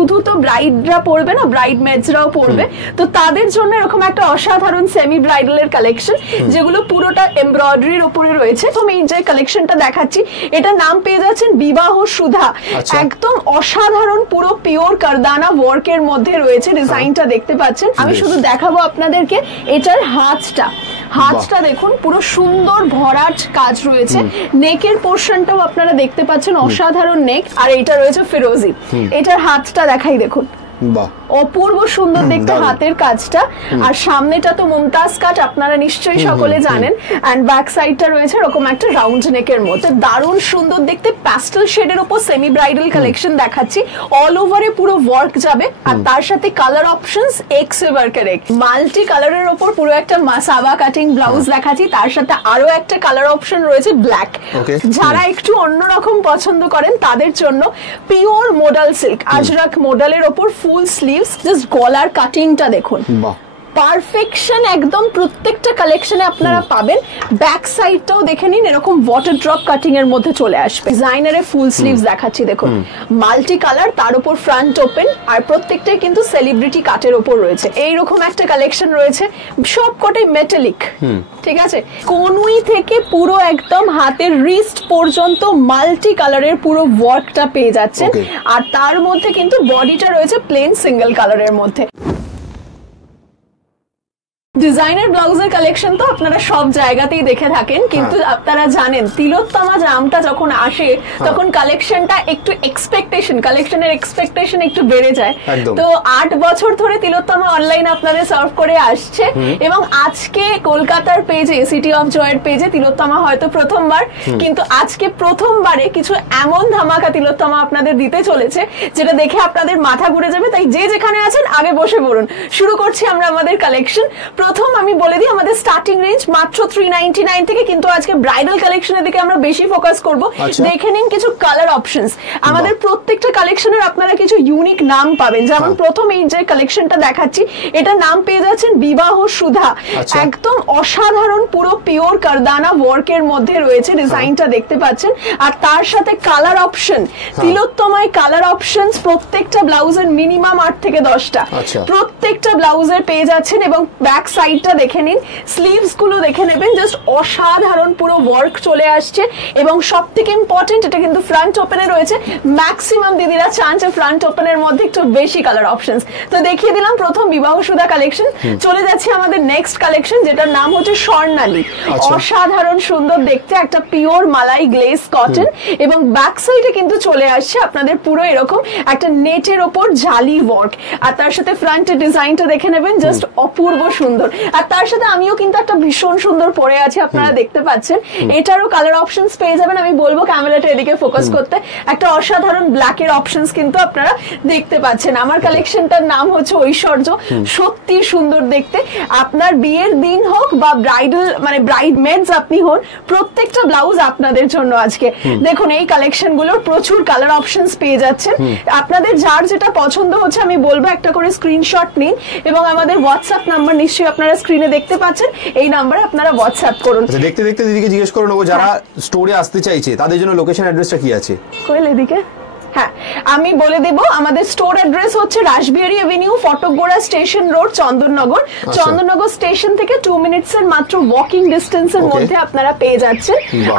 শুধু তো ব্রাইডরা পরবে না, ব্রাইড মেডসরাও পরবে, তো তাদের জন্য এরকম একটা অসাধারণ সেমি ব্রাইডালের কালেকশন যেগুলো পুরোটা এমব্রয়ডারির উপরে রয়েছে। তো আমি যে কালেকশনটা দেখাচ্ছি এটা নাম পেয়ে যাচ্ছেন বিবাহ সুধা। একদম অসাধারণ পুরো পিওর কারদানা ওয়ার্কের মধ্যে রয়েছে, ডিজাইনটা দেখতে পাচ্ছেন। আমি শুধু দেখাবো আপনাদেরকে এটার হাতটা দেখুন, পুরো সুন্দর ভরাট কাজ রয়েছে। নেকের পোর্শনটাও আপনারা দেখতে পাচ্ছেন, অসাধারণ নেক। আর এটা রয়েছে ফিরোজি। এটার হাতটা দেখাই দেখুন, অপূর্ব সুন্দর দেখতে হাতের কাজটা। আর সামনেটা তো মুমতাজ কাট আপনারা নিশ্চয়ই সকলে জানেন, এন্ড ব্যাক সাইডটা রয়েছে এরকম একটা রাউন্ড নেকের মধ্যে, দারুণ সুন্দর দেখতে। প্যাস্টেল শেডের উপর সেমি ব্রাইডাল কালেকশন দেখাচ্ছি, অল ওভারে পুরো ওয়ার্ক যাবে। আর তার সাথে কালার অপশনস এক্সেভার কারেক্ট, মাল্টি কালারের উপর পুরো একটা সাবা কাটিং ব্লাউজ দেখাচ্ছি, তার সাথে আরো একটা কালার অপশন রয়েছে ব্ল্যাক। যারা একটু অন্যরকম পছন্দ করেন তাদের জন্য পিওর মোডাল সিল্ক আজরাক মোডালের ওপর ফুল স্লিভস, জাস্ট গলার কাটিংটা দেখুন, পারফেকশন একদম প্রত্যেকটা কালেকশনে আপনারা পাবেন। ব্যাক সাইডটাও দেখে নিন, এরকম ওয়াটার ড্রপ কাটিং এর মধ্যে চলে আসবে। ডিজাইনারে ফুল স্লিভস দেখাচ্ছি দেখুন, মাল্টি কালার, তার উপর ফ্রন্ট ওপেন, আর প্রত্যেকটাই কিন্তু সেলিব্রিটি কাটের উপর রয়েছে। এইরকম একটা কালেকশন রয়েছে, সবকটাই মেটালিক, ঠিক আছে। কোনুই থেকে পুরো একদম হাতের রিস্ট পর্যন্ত মাল্টি কালারের পুরো ওয়ার্কটা পেয়ে যাচ্ছেন। আর তার মধ্যে কিন্তু বডিটা রয়েছে প্লেন সিঙ্গেল কালারের মধ্যে। ডিজাইনার ব্লাউজের কালেকশন তো আপনারা সব জায়গাতেই দেখে থাকেন, কিন্তু আপনারা জানেন তিলোত্তমা নামটা যখন আসে তখন কালেকশনটা একটু কালেকশনের এক্সপেকটেশন একটু বেড়ে যায়। তো 8 বছর ধরে তিলোত্তমা অনলাইন আপনাদের সার্ভ করে আসছে, এবং আজকে কলকাতার পেজে, সিটি অফ জয়ের পেজে তিলোত্তমা হয়তো প্রথমবার, কিন্তু আজকে প্রথমবারে কিছু এমন ধামাকা তিলোত্তমা আপনাদের দিতে চলেছে যেটা দেখে আপনাদের মাথা ঘুরে যাবে। তাই যে যেখানে আছেন আগে বসে পড়ুন, শুরু করছি আমরা আমাদের কালেকশন। প্রথম আমি বলে দিই আমাদের স্টার্টিং রেঞ্জ মাত্র 399 থেকে, কিন্তু আজকে ব্রাইডাল কালেকশনের দিকে আমরা বেশি ফোকাস করব। দেখে নিন কিছু কালার অপশনস, আমাদের প্রত্যেকটা কালেকশনের আপনারা কিছু ইউনিক নাম পাবেন। যেমন প্রথম এই যে কালেকশনটা দেখাচ্ছি এটা নাম পেয়ে যাচ্ছেন বিবাহ সুধা। একদম অসাধারণ পুরো পিওর কারদানা ওয়ার্কের মধ্যে রয়েছে, ডিজাইনটা দেখতে পাচ্ছেন। আর তার সাথে কালার অপশন, তিলোত্তমায় কালার অপশনস প্রত্যেকটা ব্লাউজের মিনিমাম 8 থেকে 10টা, প্রত্যেকটা ব্লাউজের পেয়ে যাচ্ছেন। এবং ব্যাক সাইডটা দেখে নিন, স্লিভস গুলো দেখে নেবেন, জাস্ট অসাধারণ পুরো ওয়ার্ক চলে আসছে। এবং সব থেকে ইম্পর্টেন্ট, এটা কিন্তু ফ্রন্ট ওপেনে রয়েছে। ম্যাক্সিমাম দিদিরা চান যে ফ্রন্ট ওপেনের মধ্যে একটু বেশি কালার অপশনস। তো দেখিয়ে দিলাম প্রথম বিবাহ সুধা কালেকশন। চলে যাচ্ছে আমাদের নেক্সট কালেকশন, যেটার নাম হচ্ছে স্বর্ণালী। অসাধারণ সুন্দর দেখতে, একটা পিওর মালাই গ্লেজ কটন, এবং ব্যাক সাইডে কিন্তু চলে আসছে আপনাদের পুরো এরকম একটা নেটের ওপর জালি ওয়ার্ক। আর তার সাথে ফ্রন্টের ডিজাইনটা দেখে নেবেন, জাস্ট অপূর্ব সুন্দর। আর তার সাথে আমিও কিন্তু একটা ভীষণ সুন্দর পরে আছি, আপনারা দেখতে পাচ্ছেন। এটারও কালার অপশনস পেয়ে যাবেন। আমি বলবো ক্যামেরাটা এদিকে ফোকাস করতে। একটা অসাধারণ ব্ল্যাকের অপশনস কিন্তু আপনারা দেখতে পাচ্ছেন। আমার কালেকশনটার নাম হচ্ছে ঐশ্বর্য, সত্যি সুন্দর দেখতে। আপনার বিয়ের দিন হোক বা ব্রাইডাল মানে ব্রাইড মেডস আপনি হন, প্রত্যেকটা ব্লাউজ আপনাদের জন্য আজকে। দেখুন এই কালেকশন গুলোর প্রচুর কালার অপশনস পেয়ে যাচ্ছেন। আপনাদের যার যেটা পছন্দ হচ্ছে আমি বলবো একটা করে স্ক্রিনশট নিন, এবং আমাদের হোয়াটসঅ্যাপ নাম্বার নিশ্চয়ই আপনারা স্ক্রিনে দেখতে পাচ্ছেন, এই নাম্বারে আপনারা হোয়াটসঅ্যাপ করুন। দেখতে দেখতে দিদিকে জিজ্ঞেস করে নেবো, যারা স্টোরে আসতে চাইছে তাদের জন্য লোকেশন অ্যাড্রেসটা কি আছে? কইল এদিকে। হ্যাঁ, আমি বলে দেব আমাদের স্টোর অ্যাড্রেস হচ্ছে Rashbehari avenue, Phatakgora station road, Chandannagar. Chandannagar station থেকে 2 মিনিটসের মাত্র ওয়াকিং ডিস্টেন্সের মধ্যে আপনারা পেয়ে যাচ্ছেন।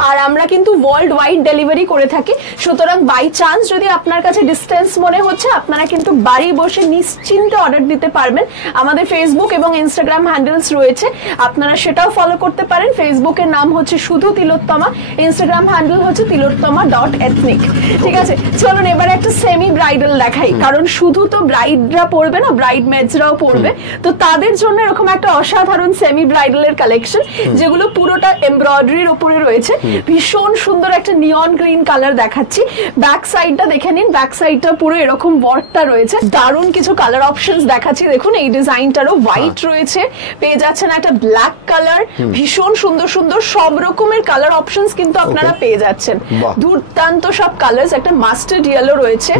আর আমরা কিন্তু ওয়ার্ল্ড ওয়াইড ডেলিভারি করে থাকি, সুতরাং বাই চান্স যদি আপনার কাছে ডিস্টেন্স মনে হচ্ছে, আপনারা কিন্তু বাড়ি বসে নিশ্চিন্তে অর্ডার দিতে পারবেন। আমাদের ফেসবুক এবং ইনস্টাগ্রাম হ্যান্ডেলস রয়েছে, আপনারা সেটাও ফলো করতে পারেন। ফেসবুকের নাম হচ্ছে শুধু তিলোত্তমা, ইনস্টাগ্রাম হ্যান্ডেল হচ্ছে tilottama.ethnic। ঠিক আছে, চলো এবারে একটা সেমি ব্রাইডাল দেখাই, কারণ শুধু তো ব্রাইডরা পরবে না, ব্রাইড মেডসরাও পরবে। তো তাদের জন্য এরকম একটা অসাধারণ সেমি ব্রাইডালের কালেকশন যেগুলো পুরোটা এমব্রয়ডারির উপরে রয়েছে। ভীষণ সুন্দর একটা নিয়ন গ্রিন কালার দেখাচ্ছি। ব্যাক সাইডটা দেখে নিন, ব্যাক সাইডটা পুরো এরকম ওয়ার্কটা রয়েছে। দারুণ কিছু কালার অপশনস দেখাচ্ছি। দেখুন এই ডিজাইনটারও হোয়াইট রয়েছে, পেয়ে যাচ্ছেন একটা ব্ল্যাক কালার। ভীষণ সুন্দর সুন্দর সব রকমের কালার অপশনস কিন্তু আপনারা পেয়ে যাচ্ছেন। দুর্দান্ত সব কালার্স, একটা মাস্টার্ড ইয়েলো রয়েছে,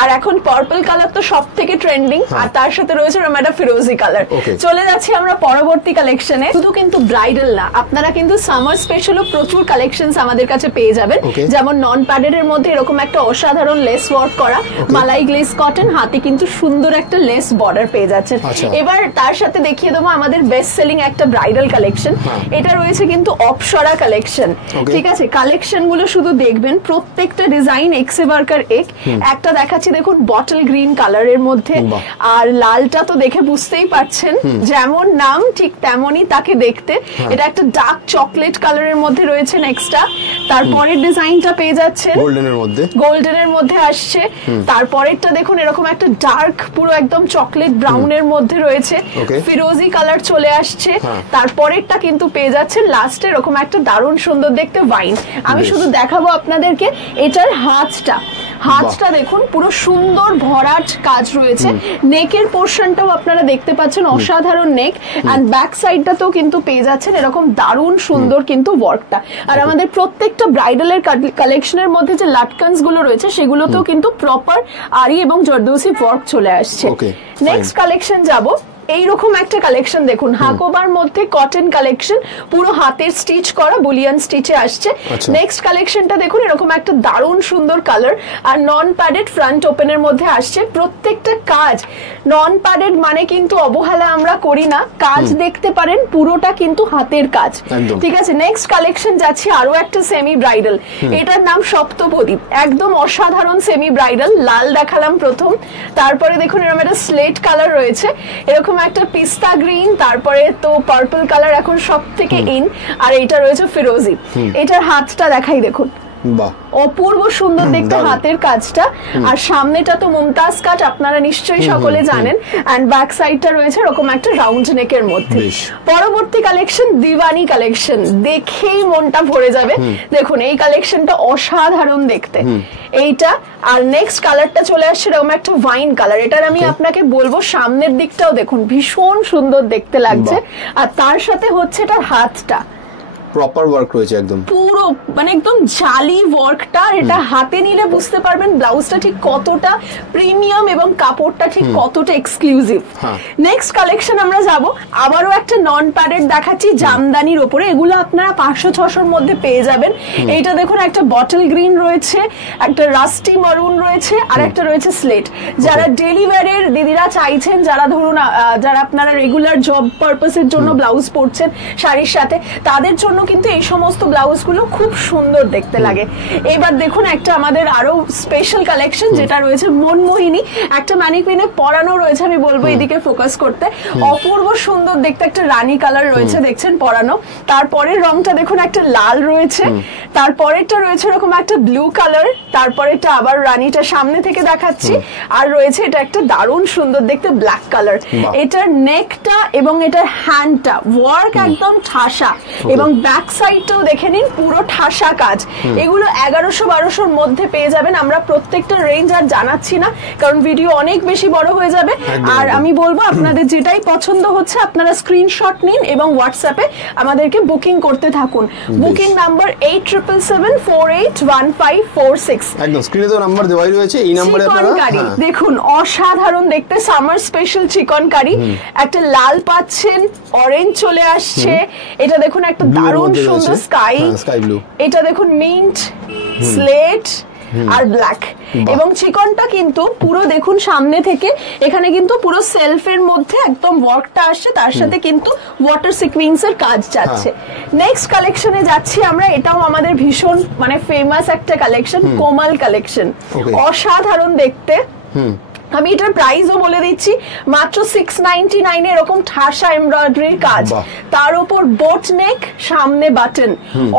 আর এখন পার্পল কালার তো সব থেকে ট্রেন্ডিং, আর তার সাথে রয়েছে এরকম একটা ফিরোজি কালার। চলে যাচ্ছি আমরা পরবর্তী কালেকশনে। শুধু কিন্তু ব্রাইডাল না, আপনারা কিন্তু সামার স্পেশালও প্রচুর কালেকশনস আমাদের কাছে পেয়ে যাবেন। যেমন নন প্যাডেড এর মধ্যে এরকম একটা অসাধারণ লেস ওয়ার্ক করা মালাই গ্লেজ কটন, হাতে কিন্তু সুন্দর একটা লেস বর্ডার পেয়ে যাচ্ছেন। এবার তার সাথে দেখিয়ে দেবো আমাদের বেস্ট সেলিং একটা ব্রাইডাল কালেকশন। এটা রয়েছে কিন্তু অপসরা কালেকশন। ঠিক আছে, কালেকশন গুলো শুধু দেখবেন, প্রত্যেকটা ডিজাইন এক্সে বার্কার একটা দেখাচ্ছি দেখুন বটল গ্রিন কালারের মধ্যে, আর লালটা তো দেখে বুঝতেই পারছেন যেমন নাম ঠিক তেমনই তাকে দেখতে। এটা একটা ডার্ক চকলেট কালারের মধ্যে রয়েছে নেক্সটটা। তারপরের ডিজাইনটা পেয়ে যাচ্ছেন গোল্ডেনের মধ্যে আসছে। তারপরেরটা দেখুন এরকম একটা ডার্ক পুরো একদম চকলেট ব্রাউনের মধ্যে রয়েছে, ফিরোজি কালার চলে আসছে। তারপরেরটা কিন্তু পেয়ে যাচ্ছেন লাস্টে এরকম একটা দারুণ সুন্দর দেখতে ওয়াইন। আমি শুধু দেখাবো আপনাদেরকে এটার হাতটা দেখুন পুরো সুন্দর ভরাট কাজ রয়েছে। নেকের পোর্শনটাও আপনারা দেখতে পাচ্ছেন অসাধারণ নেক, এন্ড ব্যাক সাইডটাতেও কিন্তু পেয়ে যাচ্ছেন এরকম দারুণ সুন্দর কিন্তু ওয়ার্কটা। আর আমাদের প্রত্যেকটা ব্রাইডালের কালেকশনের মধ্যে যে লাটকানস গুলো রয়েছে সেগুলোতেও কিন্তু প্রপার আরি এবং জর্দোসি ওয়ার্ক চলে আসছে। নেক্সট কালেকশন যাব। এইরকম একটা কালেকশন দেখুন, হাকোবার মধ্যে কটন কালেকশন, পুরো হাতের স্টিচ করা বুলিয়ান স্টিচে আসছে। নেক্সট কালেকশনটা দেখুন এরকম একটা দারুণ সুন্দর কালার, আর নন প্যাডেড ফ্রন্ট ওপেনের মধ্যে আসছে। প্রত্যেকটা কাজ নন প্যাডেড মানে কিন্তু অবহেলা আমরা করি না, কাজ দেখতে পারেন পুরোটা কিন্তু হাতের কাজ। ঠিক আছে, নেক্সট কালেকশন যাচ্ছি আরো একটা সেমি ব্রাইডাল, এটার নাম সপ্তপ্রদীপ। একদম অসাধারণ সেমি ব্রাইডাল, লাল দেখালাম প্রথম, তারপরে দেখুন এরকম একটা স্লেট কালার রয়েছে, এরকম একটা পিস্তা গ্রিন, তারপরে তো পার্পল কালার এখন সব থেকে ইন, আর এটা রয়েছে ফিরোজি। এটার হাতটা দেখাই দেখুন, অপূর্ব সুন্দর দেখতে হাতের কাজটা, আর সামনেটা তো মুমতাজ কাট আপনারা নিশ্চয়ই সকলে জানেন, এন্ড ব্যাক সাইডটা রয়েছে এরকম একটা রাউন্ড নেকের মধ্যে। পরবর্তী কালেকশন দিওয়ানি কালেকশন, দেখেই মনটা ভরে যাবে। দেখুন এই কালেকশনটা অসাধারণ দেখতে এইটা, আর নেক্সট কালারটা চলে আসছে এরকম একটা ওয়াইন কালার। এটার আমি আপনাকে বলবো সামনের দিকটাও দেখুন ভীষণ সুন্দর দেখতে লাগছে, আর তার সাথে হচ্ছে এটার হাতটা প্রপার ওয়ার্ক রয়েছে, একদম পুরো মানে একদম জালি ওয়ার্কটা। এটা হাতে নিলে বুঝতে পারবেন ব্লাউজটা ঠিক কতটা প্রিমিয়াম এবং কাপড়টা ঠিক কতটা এক্সক্লুসিভ। নেক্সট কালেকশন আমরা যাব, আবারও একটা নন প্যাডেড দেখাচ্ছি জামদানির উপরে। এগুলো আপনারা 500-600 মধ্যে পেয়ে যাবেন। এইটা দেখুন একটা বটল গ্রিন রয়েছে, একটা রাস্টি মারুন রয়েছে, আর একটা রয়েছে স্লেট। যারা ডেলিভারির দিদিরা চাইছেন, যারা ধরুন যারা আপনারা রেগুলার জব পারপাসের জন্য ব্লাউজ পরছেন শাড়ির সাথে, তাদের জন্য কিন্তু এই সমস্ত ব্লাউজ গুলো খুব সুন্দর দেখতে লাগে। এবার দেখুন একটা আমাদের আরো স্পেশাল কালেকশন যেটা রয়েছে মনমোহিনী, একটা ম্যানিকুইনে পরানো রয়েছে, আমি বলবো এদিকে ফোকাস করতে। অপূর্ব সুন্দর দেখতে একটা রানী কালার রয়েছে, দেখছেন পরানো। তারপরের রংটা দেখুন একটা লাল রয়েছে, তারপরেরটা রয়েছে এরকম একটা ব্লু কালার, তারপরেরটা আবার রানীটা সামনে থেকে দেখাচ্ছি, আর রয়েছে এটা একটা দারুণ সুন্দর দেখতে ব্ল্যাক কালার। এটার নেকটা এবং এটার হ্যান্ডটা ওয়ার্ক একদম ঠাসা, এবং ব্যাক সাইডটাও দেখে নিন পুরো ঠাসা কাজ। এগুলো 1100-1200 মধ্যে পেয়ে যাবেন। আমরা প্রত্যেকটা রেঞ্জ আর জানাচ্ছি না, কারণ ভিডিও অনেক বেশি বড় হয়ে যাবে। আর আমি বলবো আপনাদের যেটাই পছন্দ হচ্ছে আপনারা স্ক্রিনশট নিন এবং হোয়াটসঅ্যাপে আমাদেরকে বুকিং করতে থাকুন। Booking number 8774815546। একদম স্ক্রিনে তো নাম্বার দেওয়াই রয়েছে, এই নম্বরে আপনারা দেখুন অসাধারণ দেখতে সামার স্পেশাল চিকনকারি, একটা লাল পাচ্ছেন, অরেঞ্জ চলে আসছে, এটা দেখুন একটা দারুণ সুন্দর স্কাই ব্লু, এটা দেখুন মিন্ট, স্লেট আর ব্ল্যাক, এবং চিকনটা কিন্তু পুরো দেখুন সামনে থেকে এখানে কিন্তু পুরো সেলফের মধ্যে একদম ওয়ার্কটা আসছে, তার সাথে কিন্তু ওয়াটার সিকোয়েন্সের কাজ যাচ্ছে। নেক্সট কালেকশনে যাচ্ছি আমরা, এটাও আমাদের ভীষণ মানে ফেমাস একটা কালেকশন, কোমাল কালেকশন। অসাধারণ দেখতে। আমি এটার প্রাইসও বলে দিচ্ছি, মাত্র 699 এরকম ঠাসা এমব্রয়ডারির কাজ, তার উপর বোট নেক, সামনে বাটন,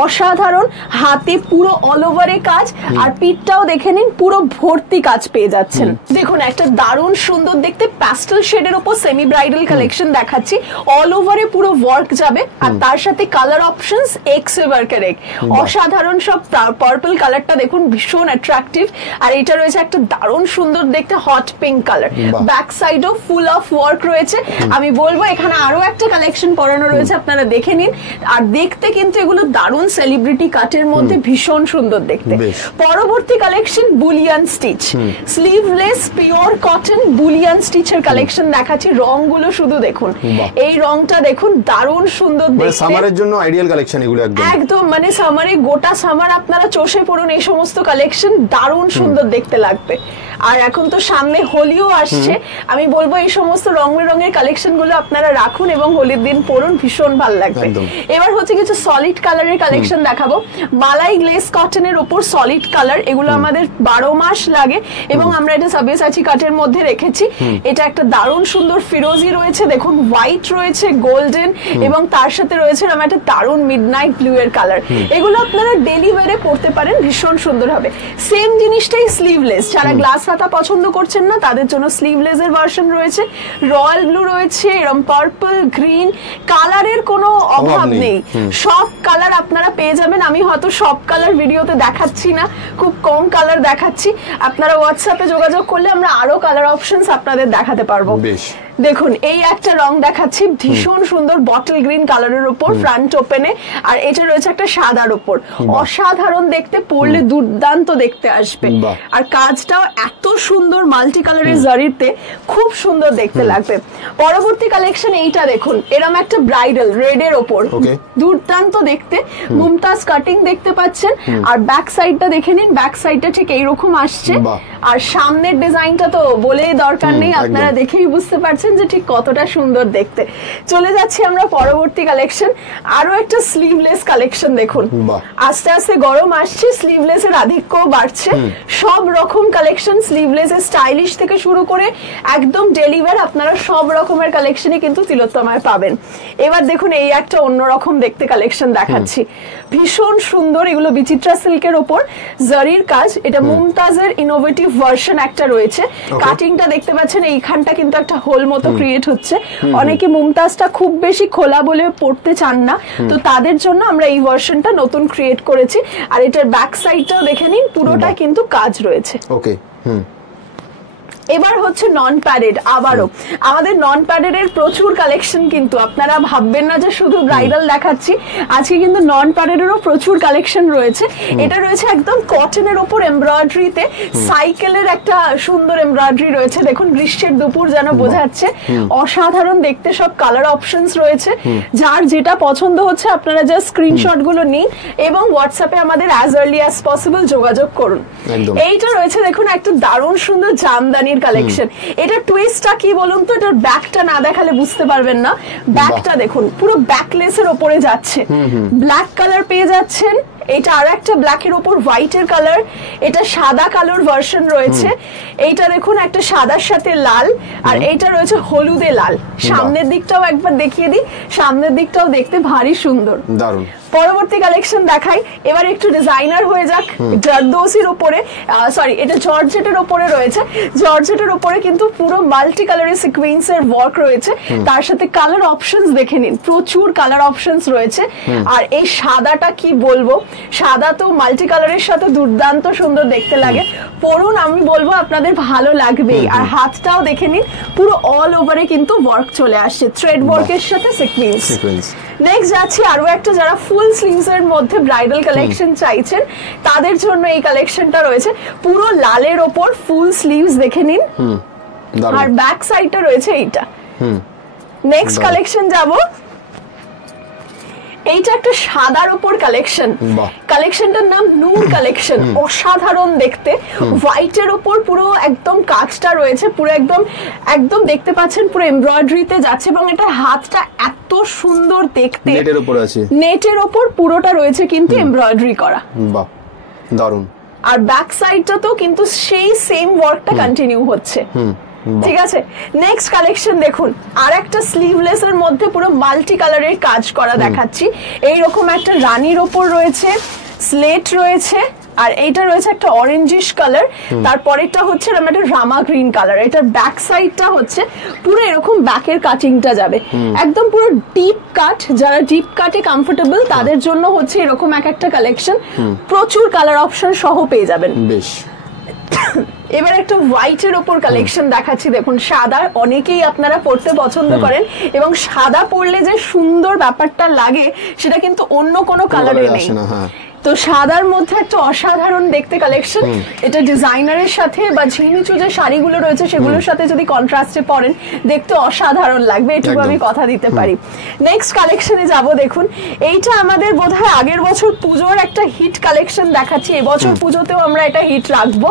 অসাধারণ। হাতে পুরো অল ওভারে কাজ, আর পিঠটাও দেখে নিন পুরো ভর্তি কাজ পেয়ে যাচ্ছেন। দেখুন একটা দারুণ সুন্দর দেখতে প্যাস্টেল শেডের উপর সেমি ব্রাইডাল কালেকশন দেখাচ্ছি, অল ওভারে পুরো ওয়ার্ক যাবে, আর তার সাথে কালার অপশনস এক্সে ওয়ার্কের এক অসাধারণ সব। পার্পল কালারটা দেখুন ভীষণ অ্যাট্রাকটিভ, আর এটা রয়েছে একটা দারুণ সুন্দর দেখতে হট পিঙ্ক কালার, ব্যাক সাইডও ফুল অফ ওয়ার্ক রয়েছে। আমি বলবো এখানে আরো একটা কালেকশন পরানো রয়েছে, আপনারা দেখে নিন। আর দেখতে কিন্তু এগুলো দারুণ সেলিব্রিটি কাটের মধ্যে ভীষণ সুন্দর দেখতে। পরবর্তী collection Boolean stitch, sleeveless pure cotton Boolean স্টিচের কালেকশন দেখাচ্ছি। রংগুলো শুধু দেখুন, এই রংটা দেখুন দারুণ সুন্দর দেখতে, সামারের জন্য আইডিয়াল কালেকশন এগুলো একদম। মানে সামারে, গোটা সামার আপনারা চষে পড়ুন এই সমস্ত কালেকশন, দারুণ সুন্দর দেখতে লাগবে। আর এখন তো সামনে হোলিও আসছে, আমি বলবো এই সমস্ত রং বেরঙের কালেকশন গুলো আপনারা রাখুন এবং হোলির দিন পরুন, ভীষণ ভালো লাগবে। এবার হচ্ছে কিছু সলিড কালারের কালেকশন দেখাবো। মালাই গ্লেস কটনের উপর সলিড কালার, এগুলো আমাদের 12 মাস লাগে এবং আমরা এটা সাবিয়াসাচি কাটের মধ্যে রেখেছি। এটা একটা দারুণ সুন্দর ফিরোজি রয়েছে, দেখুন হোয়াইট রয়েছে, গোল্ডেন, এবং তার সাথে রয়েছে আমার একটা দারুণ মিডনাইট ব্লু এর কালার। এগুলো আপনারা ডেলি ওয়্যারে পরতে পারেন, ভীষণ সুন্দর হবে। সেম জিনিসটাই স্লিভলেস, যারা গ্লাস হাতা পছন্দ করছেন না তাদের জন্য স্লিভলেস এর ভার্সন রয়েছে। রয়্যাল ব্লু রয়েছে, এরকম পার্পল, গ্রিন, কালারের কোনো অভাব নেই, সব কালার আপনারা পেয়ে যাবেন। আমি হয়তো সব কালার ভিডিওতে দেখাচ্ছি না, খুব কম কালার দেখাচ্ছি। আপনারা হোয়াটসঅ্যাপে যোগাযোগ করলে আমরা আরো কালার অপশনস আপনাদের দেখাতে পারবো। দেখুন এই একটা রং দেখাচ্ছি, ভীষণ সুন্দর বটল গ্রিন কালারের উপর ফ্রন্ট ওপেনে, আর এটা রয়েছে একটা সাদার উপর, অসাধারণ দেখতে, পরলে দুর্দান্ত দেখতে আসবে। আর কাজটাও এত সুন্দর মাল্টি কালারের জারিতে, খুব সুন্দর দেখতে লাগবে। পরবর্তী কালেকশন এইটা দেখুন, এরকম একটা ব্রাইডাল রেড এর ওপর, দুর্দান্ত দেখতে, মুমতাজ কাটিং দেখতে পাচ্ছেন। আর ব্যাক সাইডটা দেখে নিন, ব্যাক সাইডটা ঠিক এইরকম আসছে। আর সামনের ডিজাইনটা তো বলেই দরকার নেই, আপনারা দেখেই বুঝতে পারছেন যে ঠিক কতটা সুন্দর দেখতে। চলে যাচ্ছি আমরা পরবর্তী কালেকশন, আরো একটা স্লিভলেস কালেকশন দেখুন। আস্তে আস্তে গরম আসছে, স্লিভলেস এর আধিক্যও বাড়ছে। সব রকম কালেকশন স্লিভলেস এর স্টাইলিশ থেকে শুরু করে একদম ডেলিভার, আপনারা সব রকমের কালেকশনই কিন্তু তিলোত্তমায় পাবেন। এবার দেখুন এই একটা অন্যরকম দেখতে কালেকশন দেখাচ্ছি, ভীষণ সুন্দর। এগুলো বিচিত্রা সিল্কের ওপর জারির কাজ, এটা মুমতাজের ইনোভেটিভ ভার্সন একটা রয়েছে। কাটিংটা দেখতে পাচ্ছেন, এইখানটা কিন্তু একটা হোল মতো ক্রিয়েট হচ্ছে। অনেকে মুমতাজটা খুব বেশি খোলা বলে পড়তে চান না, তো তাদের জন্য আমরা এই ভার্সনটা নতুন ক্রিয়েট করেছি। আর এটার ব্যাক সাইডটাও দেখে নিন, পুরোটা কিন্তু কাজ রয়েছে। ওকে, এবার হচ্ছে নন প্যাডেড। আবারও আমাদের নন প্যাডেড এর প্রচুর কালেকশন, কিন্তু আপনারা ভাববেন না যে শুধু ব্রাইডাল দেখাচ্ছি, আজকে কিন্তু নন প্যাডেড এরও প্রচুর কালেকশন রয়েছে। এটা রয়েছে একদম কটনের উপর এমব্রয়ডারিতে, সাইকেলের একটা সুন্দর এমব্রয়ডারি রয়েছে, দেখুন গ্রীষ্মের দুপুর যেন বোঝাচ্ছে, অসাধারণ দেখতে। সব কালার অপশনস রয়েছে, যার যেটা পছন্দ হচ্ছে আপনারা জাস্ট স্ক্রিনশট গুলো নিন এবং হোয়াটসঅ্যাপে আমাদের অ্যাজ আর্লি অ্যাজ পসিবল যোগাযোগ করুন। এইটা রয়েছে দেখুন একটা দারুণ সুন্দর জামদানির কালেকশন। এটা টুইস্টটা কি বলুন তো, এটার ব্যাকটা না দেখালে বুঝতে পারবেন না। ব্যাকটা দেখুন পুরো ব্যাকলেসের ওপরে যাচ্ছে, ব্ল্যাক কালার পেয়ে যাচ্ছেন। এটা আর একটা ব্ল্যাকের উপর হোয়াইটের কালার, এটা সাদা কালোর ভার্সন রয়েছে। এইটা দেখুন একটা সাদার সাথে লাল, আর এইটা রয়েছে হলুদে লাল। সামনের দিকটাও একবার দেখিয়ে দিই, সামনের দিকটাও দেখতে ভারী সুন্দর, দারুণ। পরবর্তী কালেকশন দেখাই, এবার একটু ডিজাইনার হয়ে যাক। জারদোসির উপরে, সরি এটা জর্জেটের উপরে রয়েছে। জর্জেটের উপরে কিন্তু পুরো মাল্টি কালারের সিকোয়েন্সের ওয়ার্ক রয়েছে, তার সাথে কালার অপশনস দেখে নিন, প্রচুর কালার অপশনস রয়েছে। আর এই সাদাটা কি বলবো, সাদা তো মাল্টি কালারের সাথে দুর্দান্ত সুন্দর দেখতে লাগে। পরুন, আমি বলবো আপনাদের ভালো লাগবেই। আর হাতটাও দেখে নিন, পুরো অল ওভারে কিন্তু ওয়ার্ক চলে আসছে, থ্রেড ওয়ার্কের সাথে সিকোয়েন্স। নেক্সট যাচ্ছি আরো একটা, যারা ফুল স্লিভস এর মধ্যে ব্রাইডাল কালেকশন চাইছেন তাদের জন্য এই কালেকশনটা রয়েছে। পুরো লালের ওপর ফুল স্লিভস দেখে নিন, আর ব্যাক সাইডটা রয়েছে এইটা। নেক্সট কালেকশন যাব, এইটা একটা সাদার উপর কালেকশন। কালেকশনটার নাম নূর কালেকশন, অসাধারণ দেখতে। হোয়াইটের উপর পুরো একদম কাজটা রয়েছে, পুরো একদম একদম দেখতে পাচ্ছেন পুরো এমব্রয়ডারিতে যাচ্ছে, এবং এটা হাতটা এত সুন্দর দেখতে, নেটের উপর আছে, নেটের উপর পুরোটা রয়েছে কিন্তু এমব্রয়ডারি করা, বাহ দারুণ। আর ব্যাক সাইডটা তো কিন্তু সেই সেম ওয়ার্কটা কন্টিনিউ হচ্ছে। ঠিক আছে, নেক্সট কালেকশন দেখুন, আর একটা স্লিভলেস এর মধ্যে পুরো মাল্টি কালারের কাজ করা দেখাচ্ছি। এইরকম একটা রানীর ওপর রয়েছে, স্লেট রয়েছে, আর এইটা রয়েছে একটা অরেঞ্জিশ কালার, তারপরেরটা হচ্ছে একটা রামা গ্রিন কালার। এটার ব্যাক সাইডটা হচ্ছে পুরো এরকম ব্যাকের কাটিংটা যাবে, একদম পুরো ডিপ কাট। যারা ডিপ কাটে কমফোর্টেবল তাদের জন্য হচ্ছে এরকম এক একটা কালেকশন, প্রচুর কালার অপশন সহ পেয়ে যাবেন। বেশ, এবার একটা হোয়াইটের ওপর কালেকশন দেখাচ্ছি, দেখুন সাদা অনেকেই আপনারা পড়তে পছন্দ করেন এবং সাদা পরলে যে সুন্দর ব্যাপারটা লাগে সেটা কিন্তু অন্য কোনো কালারে নেই। তো সাদার মধ্যে একটা অসাধারণ দেখতে কালেকশন, এটা ডিজাইনারের সাথে বা ঝিমিচু যে শাড়িগুলো রয়েছে সেগুলোর সাথে যদি কন্ট্রাস্টে পরেন দেখতে অসাধারণ লাগবে, এটুকু আমি কথা দিতে পারি। নেক্সট কালেকশনে যাব, দেখুন এইটা আমাদের বোধহয় আগের বছর পুজোর একটা হিট কালেকশন দেখাচ্ছি, এবছর পুজোতেও আমরা এটা হিট রাখবো।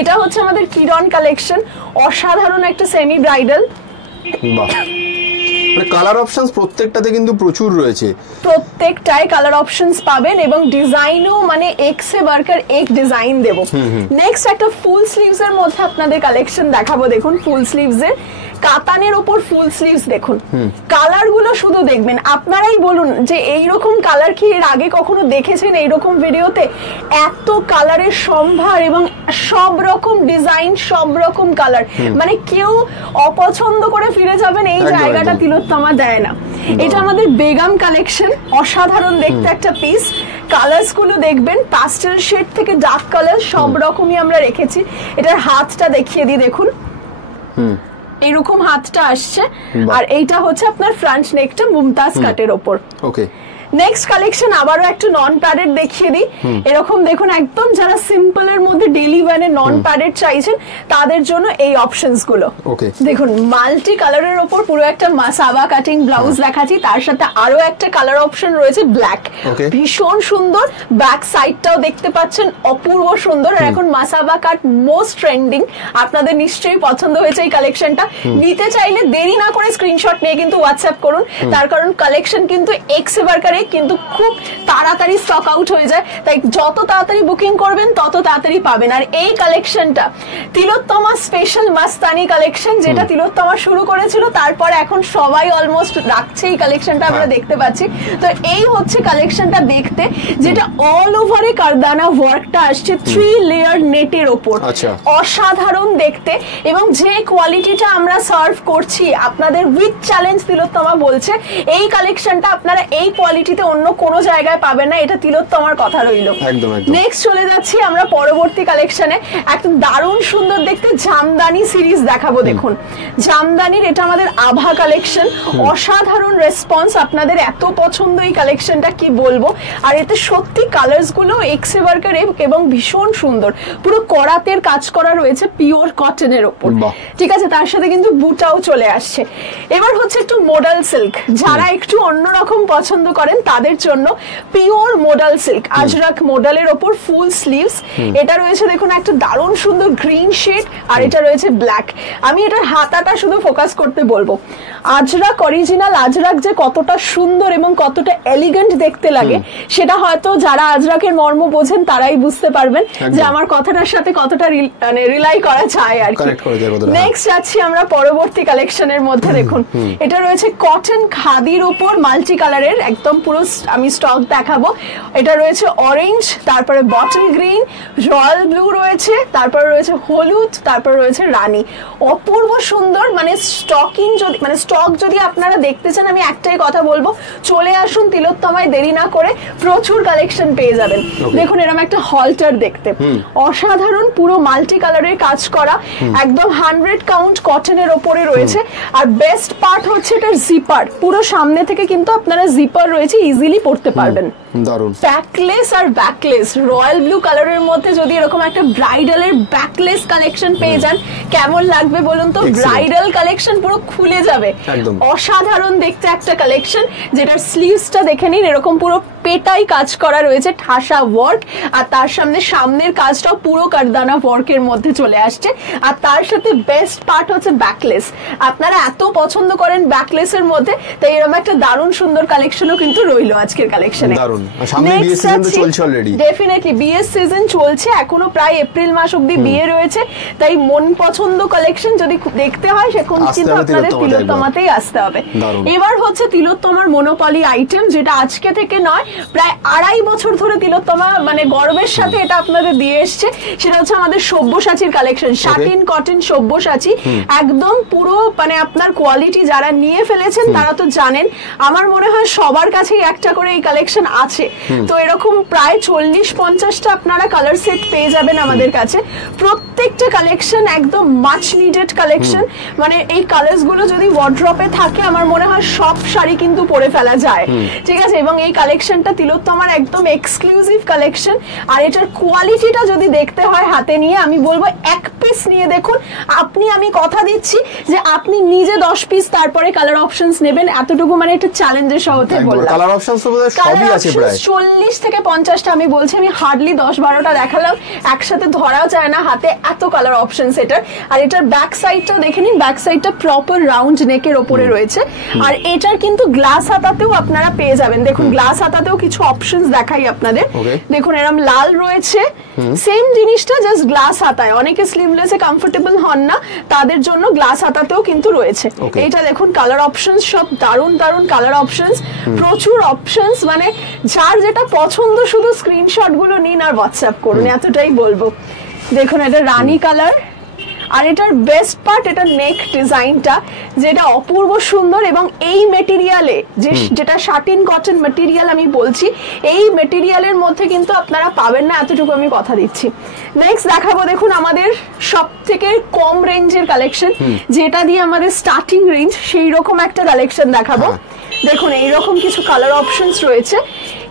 এটা হচ্ছে আমাদের কিরণ কালেকশন, অসাধারণ একটা সেমি ব্রাইডাল। কালার অপশনস প্রত্যেকটাতে কিন্তু প্রচুর রয়েছে, প্রত্যেকটাই কালার অপশনস পাবেন এবং ডিজাইনও মানে এক সে বাড়কর এক ডিজাইন দেব। নেক্সট একটা ফুল স্লিভস এর মধ্যে আপনাদের কালেকশন দেখাবো, দেখুন ফুল স্লিভস এর কাতানের উপর ফুল স্লিভস, দেখুন কালার গুলো শুধু দেখবেন, আপনারাই বলুন যে এইরকম কালার কি এর আগে কখনো দেখেছেন এইরকম ভিডিওতে? এত কালারের সম্ভার এবং সব রকম ডিজাইন, সব রকম কালার, মানে কেউ অপছন্দ করে ফিরে যাবেন এই জায়গাটা তিলোত্তমা দেয় না। এটা আমাদের বেগম কালেকশন, অসাধারণ দেখতে একটা পিস। কালার্স গুলো দেখবেন পাস্টেল শেড থেকে ডার্ক কালার সব রকমই আমরা রেখেছি। এটার হাতটা দেখিয়ে দিই, দেখুন এরকম হাতটা আসছে, আর এইটা হচ্ছে আপনার ফ্রন্ট নেকটা মুমতাজ কাটের ওপর। ওকে, নেক্সট কালেকশন আবারও একটু নন প্যাডেড দেখিয়ে দিই, এরকম দেখুন একদম যারা সিম্পল এর মধ্যে ডেইলি ওয়্যারে নন প্যাডেড চাইছেন তাদের জন্য এই অপশনস গুলো। দেখুন মাল্টি কালারের ওপর পুরো একটা মাসাবা কাটিং ব্লাউজ দেখাচ্ছি, তার সাথে আরো একটা কালার অপশন রয়েছে ব্ল্যাক, ভীষণ সুন্দর। ব্যাক সাইডটাও দেখতে পাচ্ছেন অপূর্ব সুন্দর, আর এখন মাসাবা কাট মোস্ট ট্রেন্ডিং, আপনাদের নিশ্চয়ই পছন্দ হয়েছে এই কালেকশনটা। নিতে চাইলে দেরি না করে স্ক্রিনশট নিয়ে কিন্তু হোয়াটসঅ্যাপ করুন, তার কারণ কালেকশন কিন্তু এক্স বারকারে কিন্তু খুব তাড়াতাড়ি স্টক আউট হয়ে যায়, তাই যত তাড়াতাড়ি বুকিং করবেন তত তাড়াতাড়ি পাবেন। আর এই কালেকশনটা তিলোত্তমা স্পেশাল মাস্তানি কালেকশন, যেটা তিলোত্তমা শুরু করেছিল, তারপর এখন সবাই অলমোস্ট রাখছে এই কালেকশনটা আমরা দেখতে পাচ্ছি। তো এই হচ্ছে কালেকশনটা দেখতে, যেটা অল ওভারে কারদানা ওয়ার্কটা আসছে 3 লেয়ার নেটের ওপর, অসাধারণ দেখতে। এবং যে কোয়ালিটিটা আমরা সার্ভ করছি আপনাদের উইথ চ্যালেঞ্জ, তিলোত্তমা বলছে এই কালেকশনটা আপনারা এই কোয়ালিটিতে অন্য কোনো জায়গায় পাবেন না, এটা তিলোত্তমার কথা রইল। নেক্সট চলে যাচ্ছি আমরা পরবর্তী কালেকশনে, একদম দারুণ সুন্দর দেখতে জামদানি সিরিজ দেখাবো। দেখুন জামদানির এটা আমাদের আভা কালেকশন, অসাধারণ রেসপন্স, আপনাদের এত পছন্দ এই কালেকশনটা কি বলবো। আর এতে সত্যি কালার্স গুলো এক্সে ওয়ার্কার এবং ভীষণ সুন্দর, পুরো করাতের কাজ করা রয়েছে পিওর কটনের ওপর, ঠিক আছে, তার সাথে কিন্তু বুটাও চলে আসছে। এবার হচ্ছে একটু মডাল সিল্ক, যারা একটু অন্যরকম পছন্দ করেন তাদের জন্য পিওর মডাল সিল্ক, আজরাক মডেলের ওপর ফুল স্লিভস। এটা রয়েছে দেখুন একটা দারুণ সুন্দর গ্রিন শেড, আর এটা রয়েছে ব্ল্যাক। আমি এটার হাতাটা শুধু ফোকাস করতে বলবো, আজরাক অরিজিনাল আজরাক যে কতটা সুন্দর এবং কতটা এলিগেন্ট দেখতে লাগে সেটা হয়তো যারা আজরাকের মর্ম বোঝেন তারাই বুঝতে পারবেন যে আমার কথাটার সাথে কতটা রিলাই করা যায় আর কি। নেক্সট যাচ্ছি আমরা পরবর্তী কালেকশনের মধ্যে, দেখুন এটা রয়েছে কটন খাদির উপর মাল্টি কালারের, একদম পুরো আমি স্টক দেখাবো। এটা রয়েছে অরেঞ্জ, তারপরে বটল গ্রিন, রয়্যাল ব্লু রয়েছে, তারপরে রয়েছে হলুদ, তারপরে রয়েছে রানী, অপূর্ব সুন্দর। মানে স্টকিং যদি মানে স্টক যদি আপনারা দেখতে চান, আমি একটাই কথা বলবো, চলে আসুন তিলোত্তমায়, দেরি না করে, প্রচুর কালেকশন পেয়ে যাবেন। দেখুন এরকম একটা হলটার দেখতে অসাধারণ, পুরো মাল্টি কালারের কাজ করা, একদম 100 কাউন্ট কটনের ওপরে রয়েছে। আর বেস্ট পার্ট হচ্ছে এটার জিপার, পুরো সামনে থেকে কিন্তু আপনারা জিপার রয়েছে, ইজিলি পড়তে পারবেন। ব্যাকলেস আর ব্যাকলেস, রয়্যাল ব্লু কালারের মধ্যে যদি এরকম একটা ব্রাইডালের ব্যাকলেস কালেকশন পেয়ে যান কেমন লাগবে বলুন তো? ব্রাইডাল কালেকশন পুরো খুলে যাবে, অসাধারণ দেখতে একটা কালেকশন। যেটার স্লিভসটা দেখে নিন, এরকম পুরো পেটাই কাজ করা রয়েছে, ঠাসা ওয়ার্ক, আর তার সামনের কাজটাও পুরো কারদানা ওয়ার্কের মধ্যে চলে আসছে। আর তার সাথে বেস্ট পার্ট হচ্ছে ব্যাকলেস, আপনারা এত পছন্দ করেন ব্যাকলেসের মধ্যে, তাই এরকম একটা দারুণ সুন্দর কালেকশনও কিন্তু রইলো আজকের কালেকশনে। ডেফিনেটলি বিয়ের সিজন চলছে, এখনো প্রায় এপ্রিল মাস অব্দি বিয়ে রয়েছে, তাই মন পছন্দ কালেকশন যদি দেখতে হয় সেখন কিন্তু আপনাদের তিলোত্তমাতেই আসতে হবে। এবার হচ্ছে তিলোত্তমার মনোপলি আইটেম, যেটা আজকে থেকে নয়, প্রায় 2.5 বছর ধরে তিলোত্তমা মানে গর্বের সাথে এটা আপনাদের দিয়ে এসছে। সেটা হচ্ছে আমাদের সব্যসাচীর কালেকশন, শাটিন কটন সব্যসাচী, একদম পুরো মানে আপনার কোয়ালিটি যারা নিয়ে ফেলেছেন তারা তো জানেন। আমার মনে হয় সবার কাছে কাছেই একটা করে এই কালেকশন আছে। তো এরকম প্রায় 40-50টা আপনারা কালার সেট পেয়ে যাবেন আমাদের কাছে। প্রত্যেকটা কালেকশন একদম মাচ নিডেড কালেকশন, মানে এই কালার্স গুলো যদি ওয়ার্ড্রপে থাকে আমার মনে হয় সব শাড়ি কিন্তু পরে ফেলা যায়, ঠিক আছে। এবং এই কালেকশনটা তিলোত্তমার একদম এক্সক্লুসিভ কালেকশন। আর এটার কোয়ালিটিটা যদি দেখতে হয় হাতে নিয়ে, আমি বলবো এক পিস নিয়ে দেখুন, আমি কথা দিচ্ছি যে আপনি নিজে 10 পিস তারপরে কালার অপশনস নেবেন, এতটুকু মানে একটা চ্যালেঞ্জের সাথে বললাম। কালার অপশনস তো সবই আছে প্রায় 40 থেকে 50টা। আমি বলছি আমি হার্ডলি 10-12টা দেখালাম, একসাথে ধরাও যায় না হাতে, এত কালার অপশনস এটার। আর এটার ব্যাক সাইডটা দেখে নিন, ব্যাক সাইডটা প্রপার রাউন্ড নেকের ওপরে রয়েছে। আর এটার কিন্তু গ্লাস হাতাতেও আপনারা পেয়ে যাবেন। দেখুন গ্লাস হাতাতেও কিছু অপশনস দেখাই আপনাদের। দেখুন এরকম লাল রয়েছে, সেম জিনিসটা জাস্ট গ্লাস হাতায়। অনেকে স্লিভলেসে কমফোর্টেবল হন না, তাদের জন্য গ্লাস হাতাতেও কিন্তু রয়েছে। এটা দেখুন কালার অপশনস সব দারুন দারুন কালার অপশনস, প্রচুর অপশনস, মানে যার যেটা পছন্দ শুধু স্ক্রিনশট গুলো নিন আর হোয়াটসঅ্যাপ করুন, এতটাই বলবো। দেখুন এটা রানী কালার। আর এটার বেস্ট পার্ট এটা নেক ডিজাইনটা, যেটা অপূর্ব সুন্দর। এবং এই মেটেরিয়ালে যেটা শাটিন কটন মেটেরিয়াল আমি বলছি, এই মেটেরিয়ালের মধ্যে কিন্তু আপনারা পাবেন না, এতটুকু আমি কথা দিচ্ছি। নেক্সট দেখাবো দেখুন আমাদের সব থেকে কম রেঞ্জের কালেকশন, যেটা দিয়ে আমাদের স্টার্টিং রেঞ্জ, সেই রকম একটা কালেকশন দেখাবো। দেখুন এইরকম কিছু কালার অপশনস রয়েছে,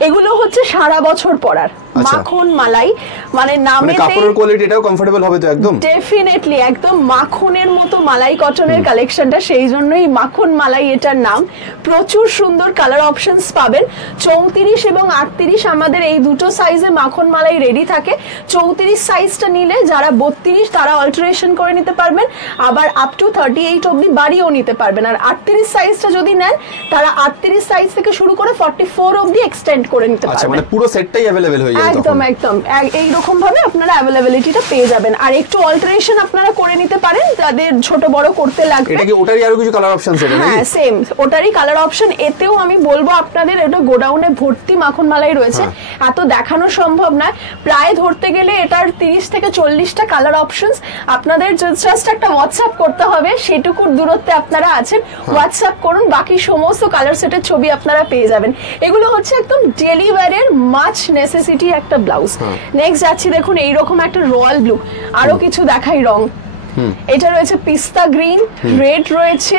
এগুলো হচ্ছে সারা বছর পরার মাখন মালাই, মানে নামে কাপড়ের কোয়ালিটিটাও কমফোর্টেবল হবে তো একদম ডেফিনেটলি একদম মাখনের মতো মালাই কটনের কালেকশনটা, সেই জন্যই মাখন মালাই এটার নাম। প্রচুর সুন্দর কালার অপশনস পাবেন। 34 এবং 38 আমাদের এই দুটো সাইজে মাখন মালাই রেডি থাকে। 34 সাইজটা নিলে যারা 32 তারা অল্টারেশন করে নিতে পারবেন, আবার আপ টু 38 অবধি বাড়িয়েও নিতে পারবেন। আর 38 সাইজটা যদি নেন তারা 38 সাইজ থেকে শুরু করে 44 অবধি এক্সটেন্ড করে নিতে পারবেন। আচ্ছা, মানে পুরো সেটটাই अवेलेबल হয়ে যাবে একদম একদম এই রকম ভাবে আপনারা अवेलेबिलिटीটা পেয়ে যাবেন। আর একটু অল্টারেশন আপনারা করে নিতে পারেন যাদের ছোট বড় করতে লাগবে। এটা কি ওটারই আরো কিছু কালার অপশন আছে নাকি? হ্যাঁ সেম ওটারই কালার অপশন। এতেও আমি বলবো আপনাদের এটা গোডাউনে ভর্তি মাখন মালাই রয়েছে, এত দেখানো সম্ভব না। প্রায় ধরতে গেলে এটার 30 থেকে 40টা কালার অপশনস। আপনাদের জাস্ট একটা হোয়াটসঅ্যাপ করতে হবে, সেটুকুর দূরত্বে আপনারা আছেন, হোয়াটসঅ্যাপ করুন, বাকি সমস্ত কালার সেটের ছবি আপনারা পেয়ে যাবেন। এগুলো হচ্ছে একদম ডেইলি ওয়্যারের মাচ নেসেসিটি একটা ব্লাউজ। নেক্সট যাচ্ছি দেখুন এইরকম একটা রয়্যাল ব্লু, আরো কিছু দেখাই রং। এটা রয়েছে পিস্তা গ্রিন, রেড রয়েছে,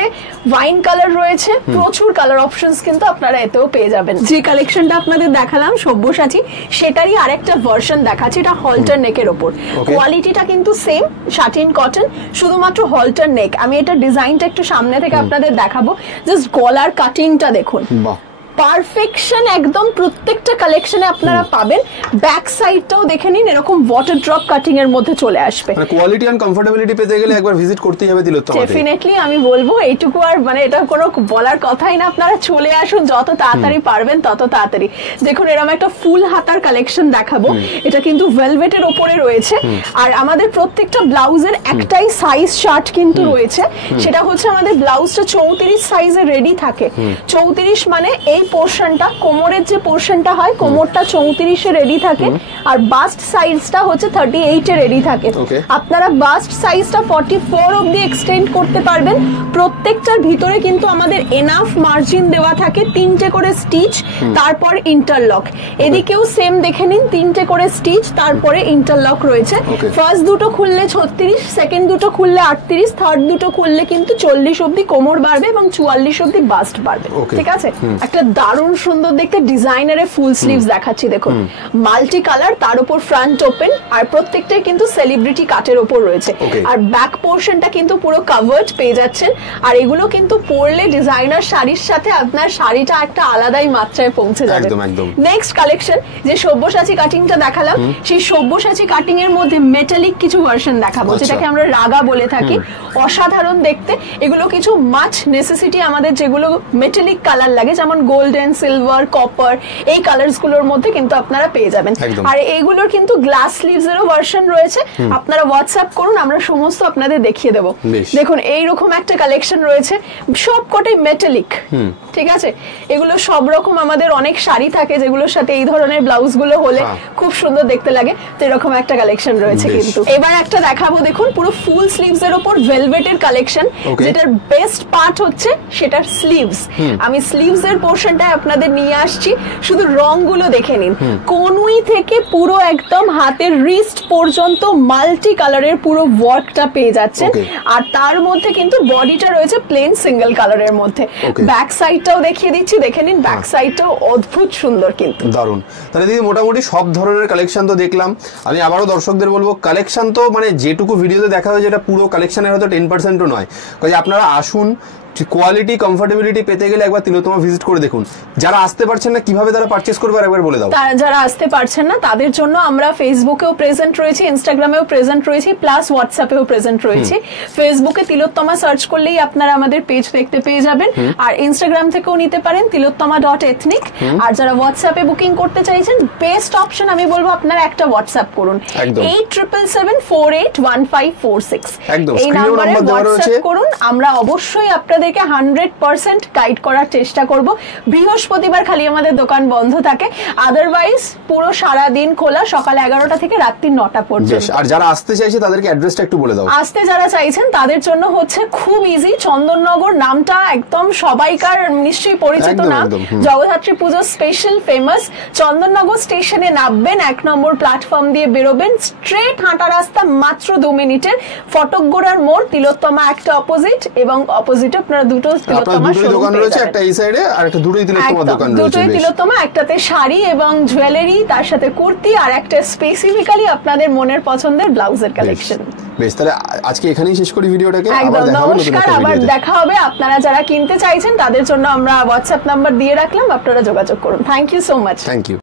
ওয়াইন কালার রয়েছে, প্রচুর কালার অপশনস কিন্তু আপনারা এতেও পেয়ে যাবেন। যে কালেকশনটা আপনাদের দেখালাম সব্যসাচী, সেটারই আরেকটা ভার্সন দেখাচ্ছি, এটা হলটার নেকের ওপর। কোয়ালিটিটা কিন্তু সেম শাটিন কটন, শুধুমাত্র হলটার নেক। আমি এটা ডিজাইনটা একটু সামনে থেকে আপনাদের দেখাবো, জাস্ট গলার কাটিংটা দেখুন, পারফেকশন একদম প্রত্যেকটা কালেকশনে আপনারা পাবেন। ব্যাক সাইডটাও দেখে নিন, এরকম ওয়াটার ড্রপ কাটিং এর মধ্যে চলে আসবে। মানে কোয়ালিটি এন্ড কমফোর্টেবিলিটি পেতে গেলে একবার ভিজিট করতেই হবে তিলোত্তমাতে। ডেফিনেটলি আমি বলবো এইটুকু, আর মানে এটা কোনো বলার কথাই না, আপনারা চলে আসুন যত তাড়াতাড়ি পারবেন তত তাড়াতাড়ি। দেখুন এরকম একটা ফুল হাতার কালেকশন দেখাবো, এটা কিন্তু ভেলভেটের ওপরে রয়েছে। আর আমাদের প্রত্যেকটা ব্লাউজের একটাই সাইজ শার্ট কিন্তু রয়েছে, সেটা হচ্ছে আমাদের ব্লাউজটা 34 সাইজে রেডি থাকে। 34 মানে এই পোরশনটা, কোমরের যে পোরশনটা হয়, কোমরটা 34 এ রেডি থাকে, আর বাস্ট সাইজটা হচ্ছে 38 এ রেডি থাকে। আপনারা বাস্ট সাইজটা 44 অবধি এক্সটেন্ড করতে পারবেন। প্রত্যেকটার ভিতরে কিন্তু আমাদের এনাফ মার্জিন দেওয়া থাকে, 3টে করে স্টিচ, তারপর ইন্টারলক। এদিকেও সেম দেখে নিন, 3টে করে স্টিচ, তারপরে ইন্টারলক রয়েছে। ফার্স্ট দুটো খুললে 36, সেকেন্ড দুটো খুললে 38, থার্ড দুটো খুললে কিন্তু 40 অবধি কোমর বাড়বে এবং 44 অবধি বাস্ট বাড়বে। ঠিক আছে, একটা দারুণ সুন্দর দেখতে ডিজাইনারের ফুল স্লিভস দেখাচ্ছি। দেখুন মাল্টি কালার, তার উপর ফ্রন্ট ওপেন, আর প্রত্যেকটাই কিন্তু সেলিব্রিটি কাটের উপর রয়েছে। আর ব্যাক পোর্শনটা কিন্তু পুরো কভার্ড পেয়ে যাচ্ছেন। আর এগুলো কিন্তু পরলে ডিজাইনার শাড়ির সাথে আপনার শাড়িটা একটা আলাদাই মাত্রায় পৌঁছে যাবে। নেক্সট কালেকশন যে সব্যসাচী কাটিংটা দেখালাম, সেই সব্যসাচী কাটিং এর মধ্যে মেটালিক কিছু ভার্সন দেখাবো, যেটাকে আমরা রাগা বলে থাকি। অসাধারণ দেখতে, এগুলো কিছু মাচ নেসেসিটি আমাদের যেগুলো মেটালিক কালার লাগে, যেমন গোল্ডেন, সিলভার, কপার, এই কালারস গুলোর মধ্যে কিন্তু আপনারা পেয়ে যাবেন। আর এইগুলোর কিন্তু গ্লাস স্লিভস এরও ভার্সন রয়েছে, আপনারা হোয়াটসঅ্যাপ করুন, আমরা সমস্ত আপনাদের দেখিয়ে দেবো। দেখুন এইরকম একটা কালেকশন রয়েছে, সবকটাই মেটালিক। ঠিক আছে, এগুলো সব রকম আমাদের অনেক শাড়ি থাকে যেগুলোর সাথে এই ধরনের ব্লাউজ গুলো হলে খুব সুন্দর দেখতে লাগে, তো এরকম একটা কালেকশন রয়েছে। কিন্তু এবার একটা দেখাবো, দেখুন পুরো ফুল স্লিভস এর উপর ভেলভেটের কালেকশন, যেটার বেস্ট পার্ট হচ্ছে সেটার স্লিভস। আমি স্লিভস এর পোর্শন কালেকশনটা আপনাদের নিয়ে আসছি, শুধু রংগুলো দেখে নিন। কনুই থেকে পুরো একদম হাতের রিস্ট পর্যন্ত মাল্টি কালারের পুরো ওয়ার্কটা পেয়ে যাচ্ছেন। আর তার মধ্যে কিন্তু বডিটা রয়েছে প্লেন সিঙ্গেল কালারের মধ্যে। ব্যাক সাইডটাও দেখিয়ে দিচ্ছি, দেখে নিন। ব্যাক সাইডটাও অদ্ভুত সুন্দর, কিন্তু দারুন। তাহলে দিদি মোটামুটি সব ধরনের কালেকশন তো দেখলাম। আমি আবারও দর্শকদের বলবো, কালেকশন তো মানে যেটুকু ভিডিওতে দেখা হয়েছে এটা পুরো কালেকশনের হয়তো 10%ও নয়। কাজে আপনারা আসুন, কোয়ালিটি কমফোর্টেবিলিটি পেতে গেলে একবার তিলোত্তমা ভিজিট করে দেখুন। যারা আসতে পারছেন না কিভাবে তারা পারচেজ করবে একবার বলে দাও। যারা আসতে পারছেন না তাদের জন্য আমরা ফেসবুকেও প্রেজেন্ট রয়েছি, ইনস্টাগ্রামেও প্রেজেন্ট রয়েছি, প্লাস হোয়াটসঅ্যাপেও প্রেজেন্ট রয়েছি। ফেসবুকে তিলোত্তমা সার্চ করলেই আপনারা আমাদের পেজ দেখতে পেয়ে যাবেন, আর ইনস্টাগ্রাম থেকেও নিতে পারেন tilottama.ethnic। আর যারা হোয়াটসঅ্যাপে বুকিং করতে চাইছেন, বেস্ট অপশন আমি বলবো আপনারা একটা হোয়াটসঅ্যাপ করুন, 8777481546। এই নাম্বারে হোয়াটসঅ্যাপ করুন, আমরা অবশ্যই আপনাদেরকে 100% গাইড করার চেষ্টা করব। বৃহস্পতিবার খালি আমাদের দোকান বন্ধ থাকে, আদারওয়াইজ পুরো সারা দিন খোলা, সকাল 11টা থেকে রাত্রি 9টা পর্যন্ত। আর যারা আসতে চাইছে তাদেরকে অ্যাড্রেসটা একটু বলে দাও। আসতে যারা চাইছেন তাদের জন্য হচ্ছে খুব ইজি, চন্দননগর নামটা একদম সবাইকার নিশ্চয়ই পরিচিত নাম, জগদ্ধাত্রী পুজো স্পেশাল ফেমাস। চন্দননগর স্টেশনে নামবেন, 1 নম্বর প্ল্যাটফর্ম দিয়ে বেরোবেন, স্ট্রেট হাঁটা রাস্তা মাত্র 2 মিনিটের, ফটকগোড়ার মোড়, তিলোত্তমা একটা অপোজিট, এবং অপোজিট আপনারা দুটো তিলোত্তমা দোকান রয়েছে, একটা এই সাইডে আর একটা দুটোই তিলোত্তমা দোকান রয়েছে। দুটোই তিলোত্তমা, একটাতে শাড়ি এবং জুয়েলারি, তার সাথে কুর্তি, আর একটা স্পেসিফিক্যালি আপনাদের মনের পছন্দের ব্লাউজের কালেকশন। বেশ, তাহলে আজকে এখানেই শেষ করি ভিডিওটাকে। নমস্কার, আবার দেখা হবে। আপনারা যারা কিনতে চাইছেন তাদের জন্য আমরা হোয়াটসঅ্যাপ নাম্বার দিয়ে রাখলাম, আপনারা যোগাযোগ করুন। Thank you so much. Thank you.